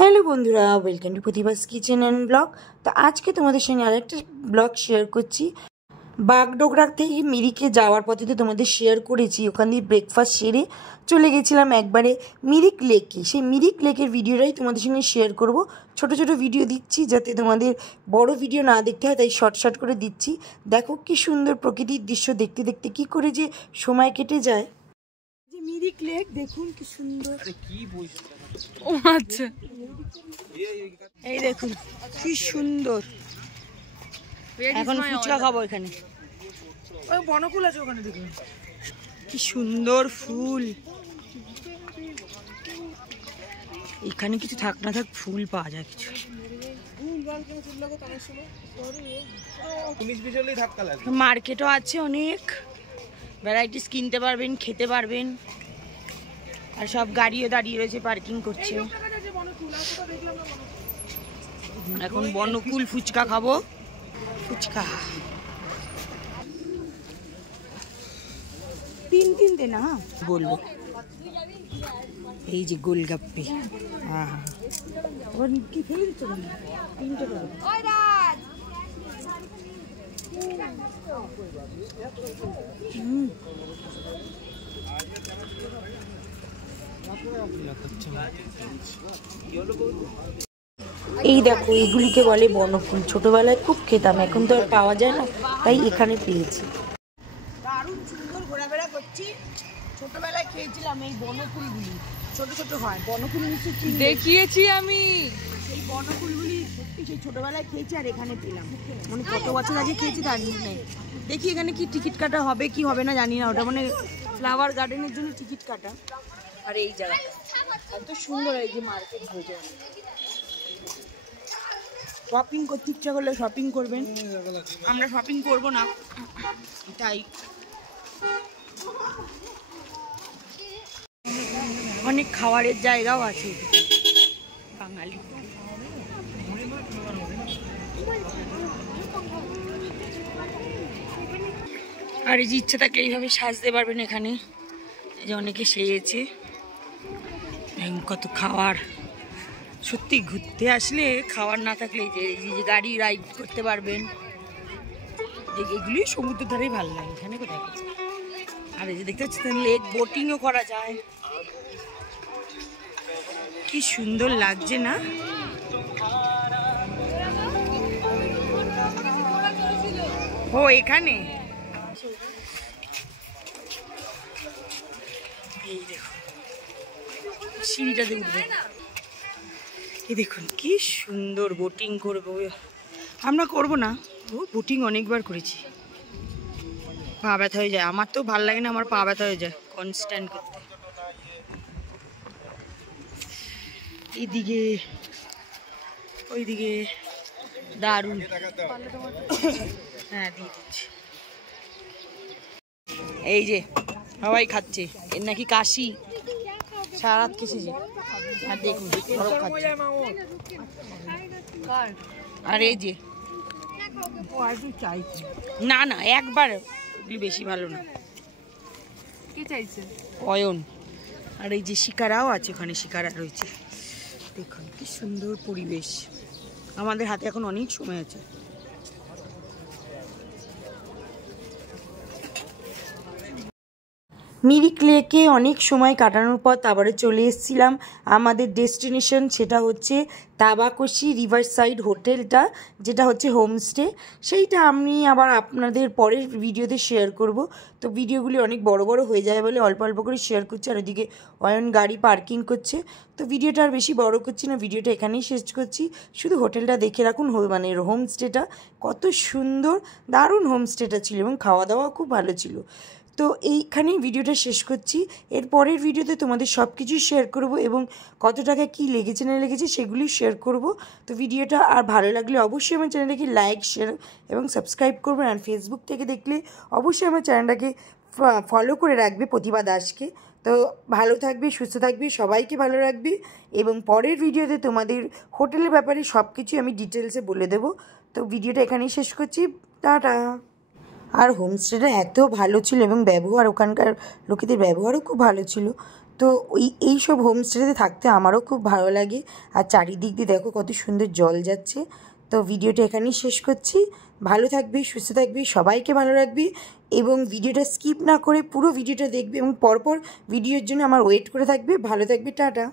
Hello বন্ধুরা, welcome to Pratibha's kitchen and blog. তো আজকে তোমাদের সঙ্গে আরেকটা ব্লগ শেয়ার করছি। বাগডোগরা থেকে মিরিকে যাওয়ার পথে তো তোমাদের শেয়ার করেছি, ওখান দিয়ে ব্রেকফাস্ট সেরে চলে গেছিলাম একবারে মিরিক লেকে। সেই মিরিক লেকের ভিডিওটাই তোমাদের সঙ্গে শেয়ার করব। ছোট ছোট ভিডিও দিচ্ছি যাতে তোমাদের বড় ভিডিও না দেখতে হয়, তাই শর্ট শর্ট করে দিচ্ছি। দেখো কি সুন্দর প্রকৃতির দৃশ্য, দেখতে দেখতে কি করে যে সময় কেটে যায়। যে মিরিক লেক দেখুন কি সুন্দর। ও আচ্ছা, এই দেখুন কি সুন্দর। এখন ফুচকা খাবো এখানে। ওই বনফুল আছে ওখানে, দেখুন কি সুন্দর ফুল। এখানে কিছু থাক না থাক ফুল পাওয়া যায় কিছু। মার্কেটও আছে, অনেক ভ্যারাইটিস কিনতে পারবেন, খেতে পারবেন। আর সব গাড়িও দাঁড়িয়ে রয়েছে, পার্কিং করছে। এখন বনকুল ফুচকা খাবো। ফুচকা তিন দে না বলবো। এই যে গোলগাপ্পে, কি ফেলে দিচ্ছ তিনটে এই দেখো, এগুলিকে বলে বনফুল। ছোটবেলায় খুব খেতাম, এখন তো আর পাওয়া যায় না, তাই এখানে পেয়েছি। দারুণ সুন্দর ঘোরাফেরা করছি। ছোটবেলায় খেয়েছিলাম এই বনফুলগুলি, ছোট ছোট হয় বনফুল, নিশ্চয়ই দেখিয়েছি আমি। সেই বনফুলগুলি সত্যি সেই ছোটবেলায় খেয়েছি, আর এখানে পেলাম। মানে কত বছর আগে খেয়েছি তার নেই। দেখি এখানে কি টিকিট কাটা হবে কি হবে না জানি না। ওটা মানে ফ্লাওয়ার গার্ডেনের জন্য টিকিট কাটা। আর এই জায়গাটা এত সুন্দর, এই যে মার্কেট হয়ে যায়। শপিং করতে ইচ্ছা করলে শপিং করবেন, আমরা শপিং করব না তাই। অনেক খাবারের জায়গাও আছে বাঙালি। আর এই যে ইচ্ছা থাকলে এইভাবে সাজতে পারবেন এখানে। এই যে অনেকে সেজেছে, কত খাবার। সত্যি ঘুরতে আসলে খাবার না থাকলে এই যে গাড়ি রাইড করতে পারবেন। এগুলি সমুদ্রের ধারেই ভালো লাগে, এখানে কোথায়। আর এই যে দেখতে পাচ্ছেন লেক, বোটিংও করা যায়। কি সুন্দর লাগছে না? ও এখানে এই দেখুন সিঁড়িটাতে উঠবে। এই দেখুন কি সুন্দর বোটিং করবো। আমরা করব না, ও বোটিং অনেকবার করেছি, পা ব্যথা হয়ে যায়। আমার তো ভালো লাগে না, আমার পা ব্যথা হয়ে যায় কনস্ট্যান্ট করতে। এইদিকে ওইদিকে দারুণ। হ্যাঁ দিয়ে দিচ্ছি। এই যে সবাই খাচ্ছে, এর নাকি কাশি, সারা রাত খেয়েছে। আর দেখুন বরফ খাচ্ছে। আর এই যে না না একবার, ওগুলি বেশি ভালো না। কি চাইছে অয়ন। আর এই যে শিকারাও আছে, ওখানে শিকারা রয়েছে। দেখুন কি সুন্দর পরিবেশ। আমাদের হাতে এখন অনেক সময় আছে। মিরিক লেকে অনেক সময় কাটানোর পর আবারও চলে এসেছিলাম আমাদের ডেস্টিনেশন, সেটা হচ্ছে তাবাকশি রিভার সাইড হোটেলটা, যেটা হচ্ছে হোমস্টে। সেইটা আমি আবার আপনাদের পরের ভিডিওতে শেয়ার করব। তো ভিডিওগুলি অনেক বড় বড় হয়ে যায় বলে অল্প অল্প করে শেয়ার করছি। আর ওইদিকে অয়ন গাড়ি পার্কিং করছে। তো ভিডিওটা আর বেশি বড় করছি না, ভিডিওটা এখানেই শেষ করছি। শুধু হোটেলটা দেখে রাখুন, মানে হোমস্টেটা কত সুন্দর, দারুণ হোমস্টেটা ছিল এবং খাওয়া দাওয়া খুব ভালো ছিল। তো এইখানেই ভিডিওটা শেষ করছি। এর পরের ভিডিওতে তোমাদের সব কিছুই শেয়ার করব এবং কত টাকা কী লেগেছে না লেগেছে সেগুলি শেয়ার করব। তো ভিডিওটা আর ভালো লাগলে অবশ্যই আমার চ্যানেলটাকে লাইক, শেয়ার এবং সাবস্ক্রাইব করবেন। আর ফেসবুক থেকে দেখলে অবশ্যই আমার চ্যানেলটাকে ফলো করে রাখবে, প্রতিভা দাসকে। তো ভালো থাকবে, সুস্থ থাকবে, সবাইকে ভালো রাখবে। এবং পরের ভিডিওতে তোমাদের হোটেলের ব্যাপারে সব কিছুই আমি ডিটেলসে বলে দেবো। তো ভিডিওটা এখানেই শেষ করছি, টাটা। আর হোমস্টেটা এত ভালো ছিল এবং ব্যবহার, ওখানকার লোকেদের ব্যবহারও খুব ভালো ছিল। তো এইসব হোমস্টেতে থাকতে আমারও খুব ভালো লাগে। আর চারিদিক দিয়ে দেখো কত সুন্দর জল যাচ্ছে। তো ভিডিওটা এখানেই শেষ করছি। ভালো থাকবি, সুস্থ থাকবি, সবাইকে ভালো রাখবি এবং ভিডিওটা স্কিপ না করে পুরো ভিডিওটা দেখবি এবং পরপর ভিডিওর জন্য আমার ওয়েট করে থাকবি। ভালো থাকবি, টাটা।